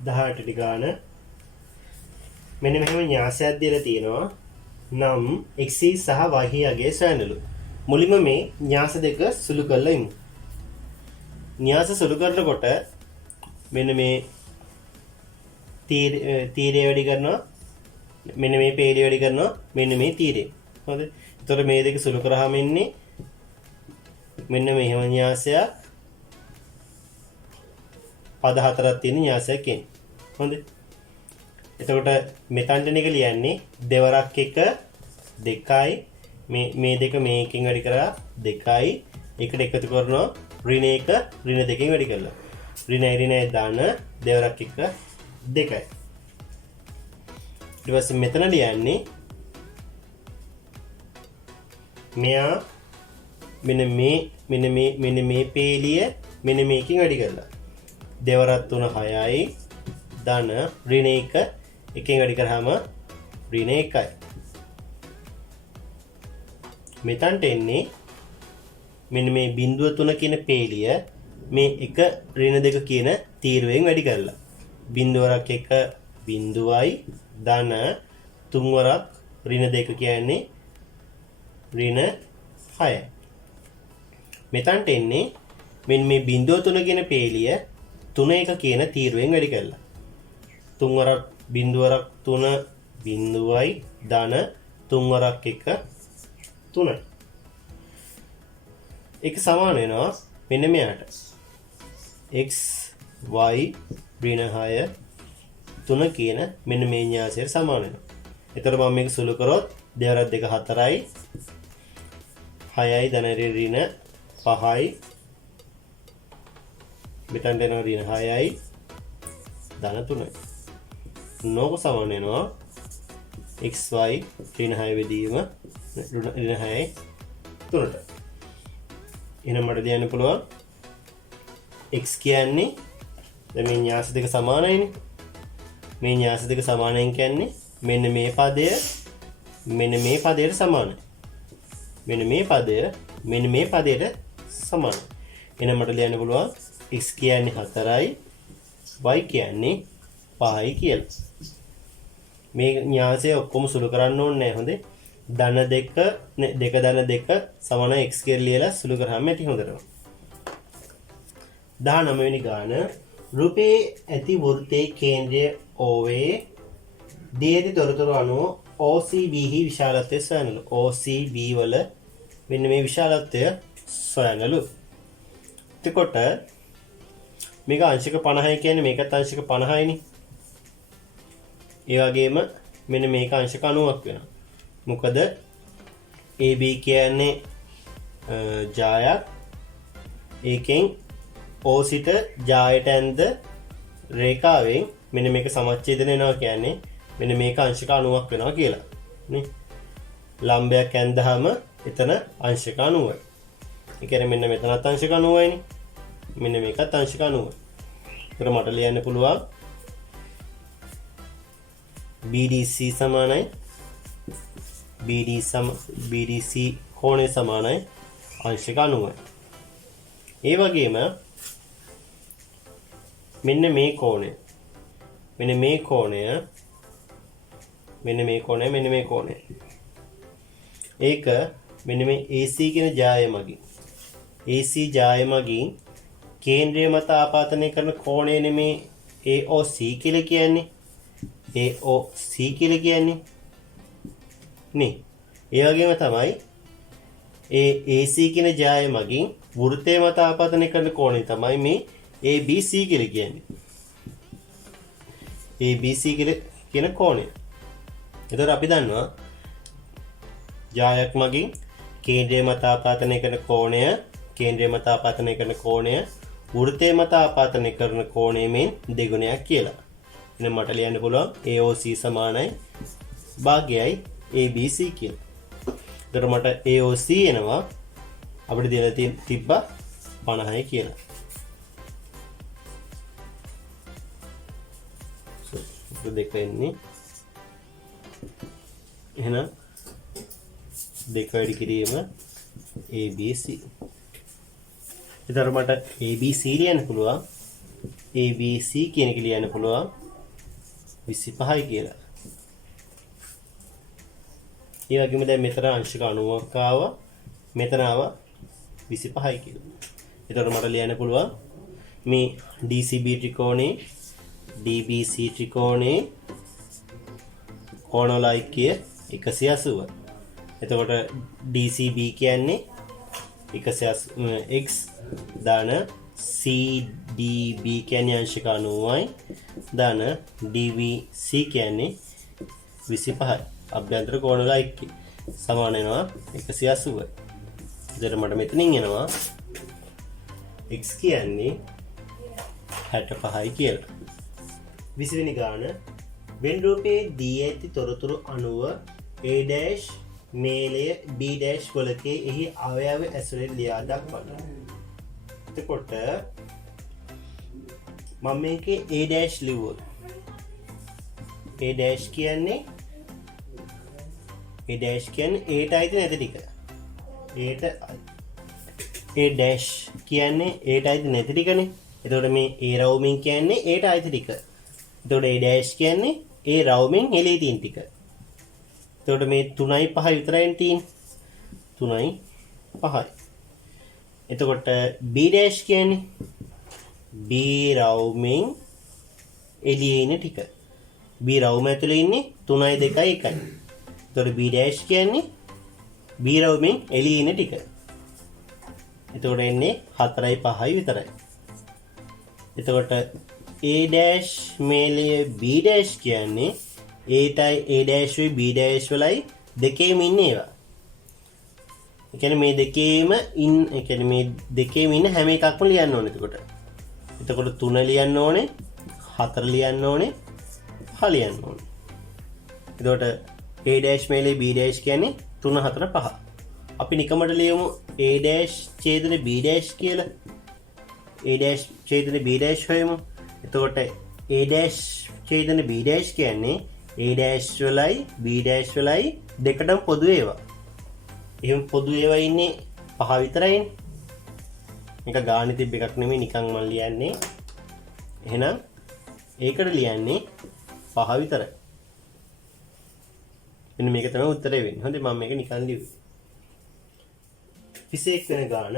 18 ටි ගාන මෙන්න මෙහෙම න්‍යාසයක් දීලා තියෙනවා. නම් x සහ y යගේ සෑනලු. මුලින්ම මේ න්‍යාස දෙක සුළු කරලා ඉමු. න්‍යාස සුළු කරනකොට මෙන්න මේ තීරය වැඩි කරනවා මෙන්න මේ පේලිය වැඩි කරනවා මෙන්න මේ තීරය. හරිද? එතකොට මේ දෙක සුළු කරාම ඉන්නේ මෙන්න මෙහෙම න්‍යාසයක් පද හතරක් තියෙන න්‍යාසයක් එන්නේ. හොඳයි. එතකොට මෙතනට ලියන්නේ දෙවරක් එක 2යි මේ දෙක මේකෙන් වැඩි කරලා 2යි එකට එකතු කරනවා ඍණ 1 ඍණ 2කින් වැඩි කරලා ඍණ දාන දෙවරක් එක 2යි. ඊට පස්සේ මෙතන ලියන්නේ මෙයා මෙන්න මේ පේලිය මෙන්න මේකෙන් වැඩි කරලා දෙවරක් 3 6යි ධන ඍණ 1 එකෙන් වැඩි කරාම ඍණ 1යි. මෙතනට එන්නේ මෙන්න මේ බිඳුව 3 කියන පේලිය මේ 1 ඍණ 2 කියන තීරුවෙන් වැඩි කරලා බිඳුවරක් 1 බිඳුවයි ධන 3 වරක් ඍණ 2 කියන්නේ ඍණ 6යි. මෙතනට එන්නේ මෙන්න මේ බිඳුව 3 කියන පේලිය 3 1 කියන තීරුවෙන් වැඩි කරලා 3 වරක් බිඳුවරක් 3 බිඳුවයි ධන 3 වරක් 1 3යි. ඒක සමාන වෙනවා මෙන්න මෙයාට x y ඍණ 6 3 කියන මෙන්න මේ න්‍යාසයට සමාන වෙනවා. එතකොට මම මේක සුළු කරොත් දෙවරක් 2 4යි 6යි ධන ඍණ 5යි මෙතනට එනවා ඍණ 6යි ධන 3යි. නෝක සමාන වෙනවා xy ඍණ 6 බෙදීම ඍණ 6යි 3ට. එහෙනම් මට ලියන්න පුළුවන් x කියන්නේ දැන් මේ න්‍යාස දෙක සමානයිනේ. මේ න්‍යාස දෙක සමානයින් කියන්නේ මෙන්න මේ පදය මෙන්න මේ පදයට සමානයි. මෙන්න මේ පදය මෙන්න මේ පදයට සමානයි. එහෙනම් මට ලියන්න පුළුවන් x කියන්නේ 4යි y කියන්නේ 5යි කියලා. මේ න්‍යාසය ඔක්කොම සුළු කරන්න ඕනේ නැහැ හොඳේ. ධන දෙක ධන දෙක සමාන x කියලා ලියලා සුළු කරාම ඇති හොඳටම. 19 වෙනි ගාන රූපේ ඇති වෘත්තයේ කේන්ද්‍රය OA දී ඇති තොරතුරු අනුව OCB හි විශාලත්වය සොයනලු. OCB වල මෙන්න මේ විශාලත්වය සොයනලු. එතකොට මේක අංශක 50 කියන්නේ මේකත් අංශක 50යිනේ. ඒ වගේම මෙන්න මේක අංශක 90ක් වෙනවා. මොකද AB කියන්නේ ජායක්. ඒකෙන් O සිට ජායට ඇඳ රේඛාවෙන් මෙන්න මේක සමච්ඡේදන වෙනවා කියන්නේ මෙන්න මේක අංශක 90ක් වෙනවා කියලා. නේ? ලම්බයක් ඇඳහම එතන අංශක 90යි. ඒ කියන්නේ මෙන්න මෙතනත් අංශක 90යිනේ. මෙන්න මේකත් අංශක 90යි. ඒකට මට ලියන්න පුළුවන් BDC සමානයි BDC කෝණය සමානයි අංශක 90යි. ඒ වගේම මෙන්න මේ කෝණය මෙන්න මේ කෝණය ඒක මෙන්න මේ AC කියන ජාය මගින් AC ජාය මගින් කේන්ද්‍රය මත ආපාතනය කරන කෝණය නෙමේ AOC කියලා කියන්නේ. AOC කියලා කියන්නේ නේ. ඒ වගේම තමයි ඒ AC කියන ජාය මගින් වෘත්තය මත ආපාතනය කරන කෝණය තමයි මේ ABC කියලා කියන්නේ. ABC කියන කෝණය. එතකොට අපි දන්නවා ජායක් මගින් කේන්ද්‍රය මත ආපාතනය කරන කෝණය වෘත්තය මත ආපාතනය කරන කෝණයෙන් දෙගුණයක් කියලා. එහෙනම් මට ලියන්න පුළුවන් AOC සමානයි භාගයයි ABC කියලා. එතකොට මට AOC එනවා අපිට දෙලා තිබ්බා 50යි කියලා. දෙක එන්නේ එහෙනම් දෙක වැඩි කිරීම ABC. එතකොට මට ABC ලියන්න පුළුවන් ABC කියන එක ලියන්න පුළුවන් 25යි කියලා. ඒ වගේම දැන් මෙතන අංශක 90ක් ආවා මෙතන ආවා 25යි කියලා. එතකොට මට ලියන්න පුළුවන් මේ DCB ත්‍රිකෝණේ DBC ත්‍රිකෝණේ කෝණ වල ඓක්‍ය 180. එතකොට DCB කියන්නේ 180 x දාන CDB කියන්නේ අංශක 90යි දාන DBC කියන්නේ 25යි. අභ්‍යන්තර කෝණ වල ඓක්‍ය සමාන වෙනවා 180යි. එතකොට මට මෙතනින් එනවා x කියන්නේ 65යි කියලා. 20 වෙනි ගාන වෙන් රූපයේ දී ඇති තොරතුරු අනුව A' මේලය B' වලකේ එහි අවයව ඇසුරෙන් ලියා දක්වන්න. එතකොට මම මේකේ A' ලිව්වොත් A' කියන්නේ Aට අයිති නැති ටික. A' කියන්නේ Aට අයිති නැති ටිකනේ. එතකොට මේ A රවුමින් කියන්නේ Aට අයිති ටික. එතකොට A' කියන්නේ A රවුමින් එළිය තියෙන ටික. එතකොට මේ 3යි 5යි විතරයි තියෙන්නේ. 3යි 5යි. එතකොට B' කියන්නේ B රවුමින් එළියේ ඉන්න ටික. B රවුම ඇතුලේ ඉන්නේ 3යි 2යි 1යි. එතකොට B' කියන්නේ B රවුමින් එළියේ ඉන්න ටික. එතකොට එන්නේ 4යි 5යි විතරයි. එතකොට A' මේලය B' කියන්නේ Aටයි A' B' වලයි දෙකේම ඉන්නේ ඒවා. ඒ කියන්නේ මේ දෙකේම ඉන්න හැම එකක්ම ලියන්න ඕනේ එතකොට. එතකොට 3 ලියන්න ඕනේ, 4 ලියන්න ඕනේ, 5 ලියන්න ඕනේ. එතකොට A' මේලේ B' කියන්නේ 3 4 5. අපි නිකමට ලියමු a' ඡේදන b' කියලා. a' ඡේදන b' හොයමු. එතකොට a' ඡේදන b' කියන්නේ a' වලයි b' වලයි දෙකටම පොදු ඒවා. එහෙනම් පොදු ඒවා ඉන්නේ 5 විතරයිනේ. මේක ගානේ තිබ්බ එකක් නෙමෙයි නිකන් මම ලියන්නේ. එහෙනම් ඒකට ලියන්නේ 5 විතරයි. මෙන්න මේක තමයි උත්තරේ වෙන්නේ. හොඳයි මම මේක නිකන් ලියුවේ. 21 වෙනි ගාන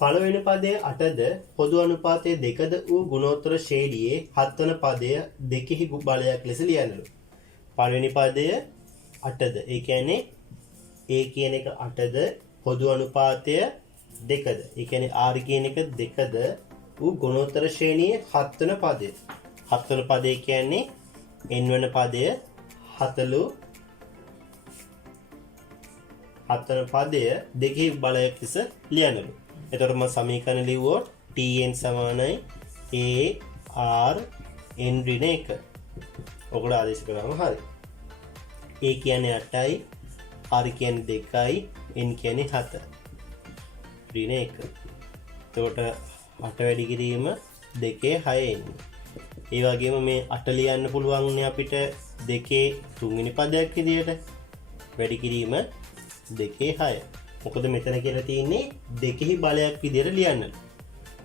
පළවෙනි පදයේ 8ද පොදු අනුපාතයේ 2ද වූ ගුණෝත්තර ශ්‍රේණියේ 7 වන පදය දෙකෙහි බලයක් ලෙස ලියන්නලු. පළවෙනි පදය 8ද. ඒ කියන්නේ a කියන එක 8ද පොදු අනුපාතය 2ද. ඒ කියන්නේ r කියන එක 2ද වූ ගුණෝත්තර ශ්‍රේණියේ 7 වන පදය. 7 වන පදය කියන්නේ n වන පදය 7 7 වන පදය දෙකේ බලයක් ලෙස ලියන්නලු. එතකොට මම සමීකරණ ලිව්වොත් tn සමානයි a r n ඍණ 1. ඔකට ආදේශ කරාම හරි. a කියන්නේ 8යි, r කියන්නේ 2යි, n කියන්නේ 7. ඍණ 1. එතකොට 8 වැඩි කිරීම 2 6 එන්නේ. ඒ වගේම මේ 8 ලියන්න පුළුවන් නේ අපිට 2 තුන්වෙනි පදයක් විදියට. වැඩි කිරීම 2 6. මොකද මෙතන කියලා තියෙන්නේ දෙකෙහි බලයක් විදියට ලියන්න.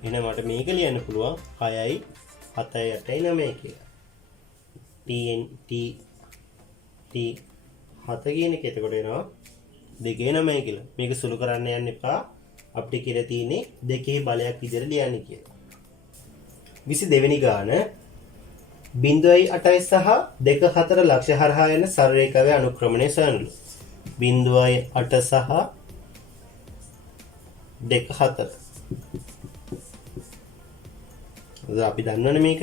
එහෙනම් මට මේක ලියන්න පුළුවන් 6යි 7යි 8යි 9යි කියලා. t 7 කියන එක එතකොට එනවා 2 9 කියලා. මේක සුළු කරන්න යන්න එපා. අපිට කියලා තියෙන්නේ දෙකෙහි බලයක් විදියට ලියන්න කියලා. 22 වෙනි ගාන 0.8 සහ 2.4 ලක්ෂ හරහා යන සරල රේඛාවේ අනුක්‍රමණය සොයන්නලු. 0.8 සහ 2.4. අපි දන්නවනේ මේක.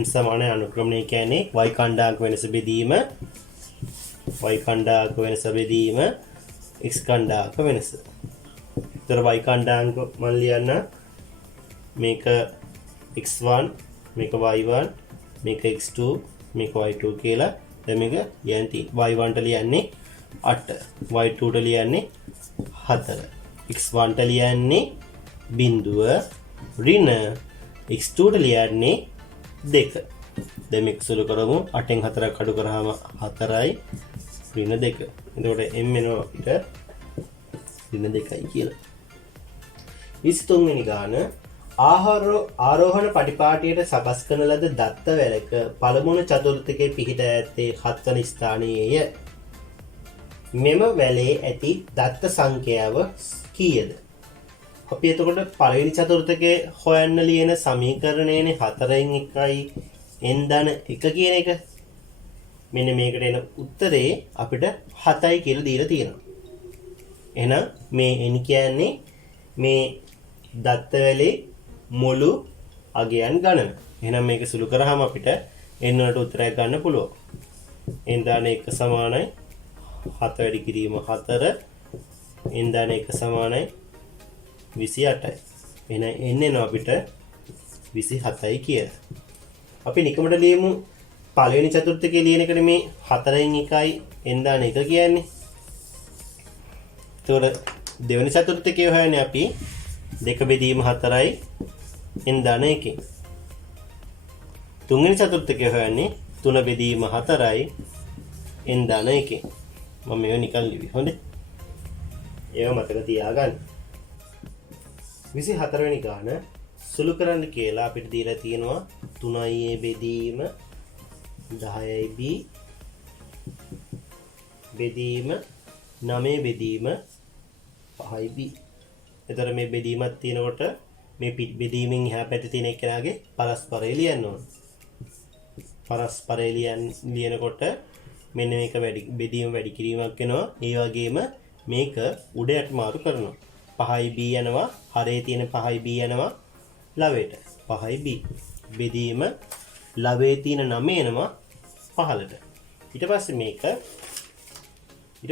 m සමානයි අනුක්‍රමණය කියන්නේ y කණ්ඩායමක වෙනස බෙදීම y කණ්ඩායමක වෙනස බෙදීම x කණ්ඩායමක වෙනස. ඒතර y කණ්ඩායමක මම ලියන්න මේක x1 මේක y1 මේක x2 මේක y2 කියලා. දැන් මේක යන්ති y1 ට ලියන්නේ 8 y2 ට ලියන්නේ 4 x1 ට ලියන්නේ 0 ඍණ x2 ට ලියන්නේ 2. දැන් මේක සුළු කරමු 8න් 4ක් අඩු කරාම 4යි ඍණ 2. එතකොට m එනවා අපිට ඍණ 2යි කියලා. 23 වෙනි ගාන ආරෝහණ පටිපාටියට සකස් කරන ලද දත්ත වැලක පළමුවන චතුර්ථකයේ පිහිට ඇත්තේ 7 වන ස්ථානයේය. මෙම වැලේ ඇති දත්ත සංඛ්‍යාව කීයද? අපි එතකොට පළවෙනි චතුර්ථකයේ හොයන්න ලියන සමීකරණයනේ 4න් 1යි n ධන 1 කියන එක. මෙන්න මේකට එන උත්තරේ අපිට 7යි කියලා දීලා තියෙනවා. එහෙනම් මේ n කියන්නේ මේ දත්ත වැලේ මුළු අගයන් ගණන. එහෙනම් මේක සුළු කරාම අපිට n වලට උත්තරයක් ගන්න පුළුවන්. n ධන 1 සමානයි 7 වැඩි කිරීම 4 n ධන 1 සමානයි 28යි. එහෙනම් n එනවා අපිට 27යි කියලා. අපි නිකමට ලියමු පළවෙනි චතුර්ථකයේ ලියන එකට මේ 4න් 1යි n ධන 1 කියන්නේ. ඒතකොට දෙවෙනි චතුර්ථකයේ හොයන්නේ අපි 2 බෙදීම 4යි n ධන 1. තුන්වෙනි චතුර්ථකයේ හොයන්නේ 3 බෙදීම 4යි n ධන 1. මම මේව නිකන් ලිව්වේ. හොඳේ. ඒව මතක තියාගන්න. 24 වෙනි ගාන සුළු කරන්න කියලා අපිට දීලා තියෙනවා 3යි a බෙදීම 10යි b බෙදීම 9 බෙදීම 5යි b. එතකොට මේ බෙදීමක් තියෙනකොට මේ බෙදීමෙන් එහා පැත්තේ තියෙන එකනාගේ පරස්පරය ලියන්න ඕන. පරස්පරය ලියනකොට මෙන්න මේක බෙදීම වැඩි කිරීමක් වෙනවා. ඒ වගේම මේක උඩ යට මාරු කරනවා. 5යි b යනවා හරේ තියෙන 5යි b යනවා ලවයට 5යි b බෙදීම ලවයේ තියෙන 9 එනවා පහළට. ඊට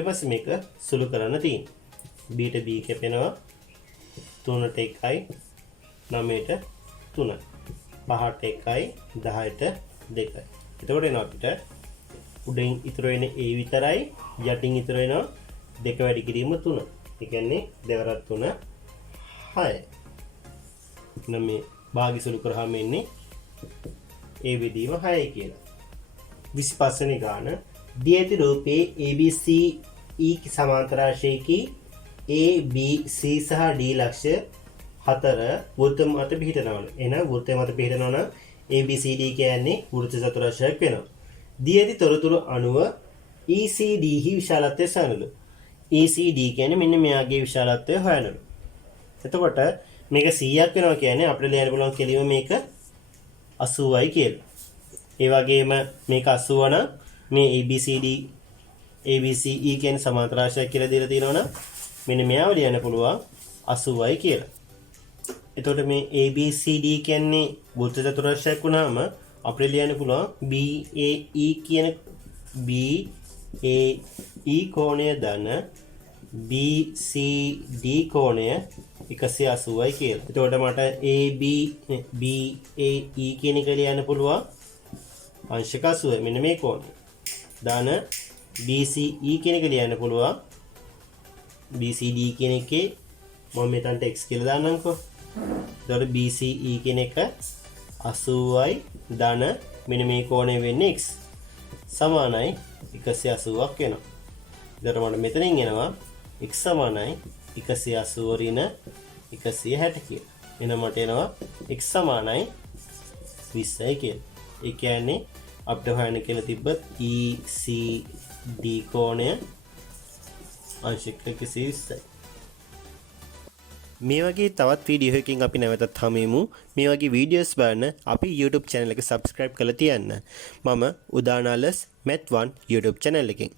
පස්සේ මේක සුළු කරන්න තියෙනවා. b ට b කැපෙනවා 3ට 1යි 9ට 3 5ට 1යි 10ට 2යි. එතකොට එනවා අපිට උඩින් ඉතුරු වෙන්නේ a විතරයි යටින් ඉතුරු වෙනවා 2 වැඩි කිරීම 3. ඒ කියන්නේ දෙවරක් 3 6. නම් මේ භාගිසුළු කරාම එන්නේ ඒ විදිහම 6 කියලා. 25 වෙනි ගාන දී ඇති රූපයේ ABC E සමාන්තර රාශියකි A B C සහ D ලක්ෂ්‍ය 4 වෘත්ත මත පිහිටනවන. එහෙනම් වෘත්තය මත පිහිටනවන ABCD කියන්නේ වෘත්ත චතුරස්‍රයක් වෙනවා. දී ඇති තොරතුරු අණුව ECD හි විශාලත්වය සොයනලු. ECD කියන්නේ මෙන්න මෙයාගේ විශාලත්වය හොයනලු. එතකොට මේක 100ක් වෙනවා කියන්නේ අපිට ලියන්න පුළුවන් කෙලිම මේක 80යි කියලා. ඒ වගේම මේක 80 නම් මේ ABCD ABCE කියන්නේ සමාන්තර රාශියක් කියලා දීලා තියෙනවා නම් මෙන්න මෙයාව ලියන්න පුළුවන් 80යි කියලා. එතකොට මේ ABCD කියන්නේ වෘත්ත චතුරස්‍රයක් වුණාම අපිට ලියන්න පුළුවන් BAE කියන BAE කෝණය ධන BCD කෝණය 180යි කියලා. එතකොට මට BAE කියන එක ලියන්න පුළුවන් අංශක 80. මෙන්න මේ කෝණය. ධන BCE කියන එක ලියන්න පුළුවන් BCD කියන එකේ මම මෙතනට x කියලා දාන්නම්කෝ. එතකොට BCE කියන එක 80යි ධන මෙන්න මේ කෝණය වෙන්නේ x සමානයි 180ක් වෙනවා. එතකොට මට මෙතනින් එනවා x සමානයි 180 ඍණ 160 කියලා. එහෙනම් මට එනවා x සමානයි 20යි කියලා. ඒ කියන්නේ අපිට හොයන්න කියලා තිබ්බත් ECD කෝණය අංශක 120යි. මේ වගේ තවත් වීඩියෝ එකකින් අපි නැවතත් හමුවෙමු. මේ වගේ වීඩියෝස් බලන්න අපි YouTube channel එක subscribe කරලා තියන්න. මම උදානාලස් math 1 YouTube channel එකෙන්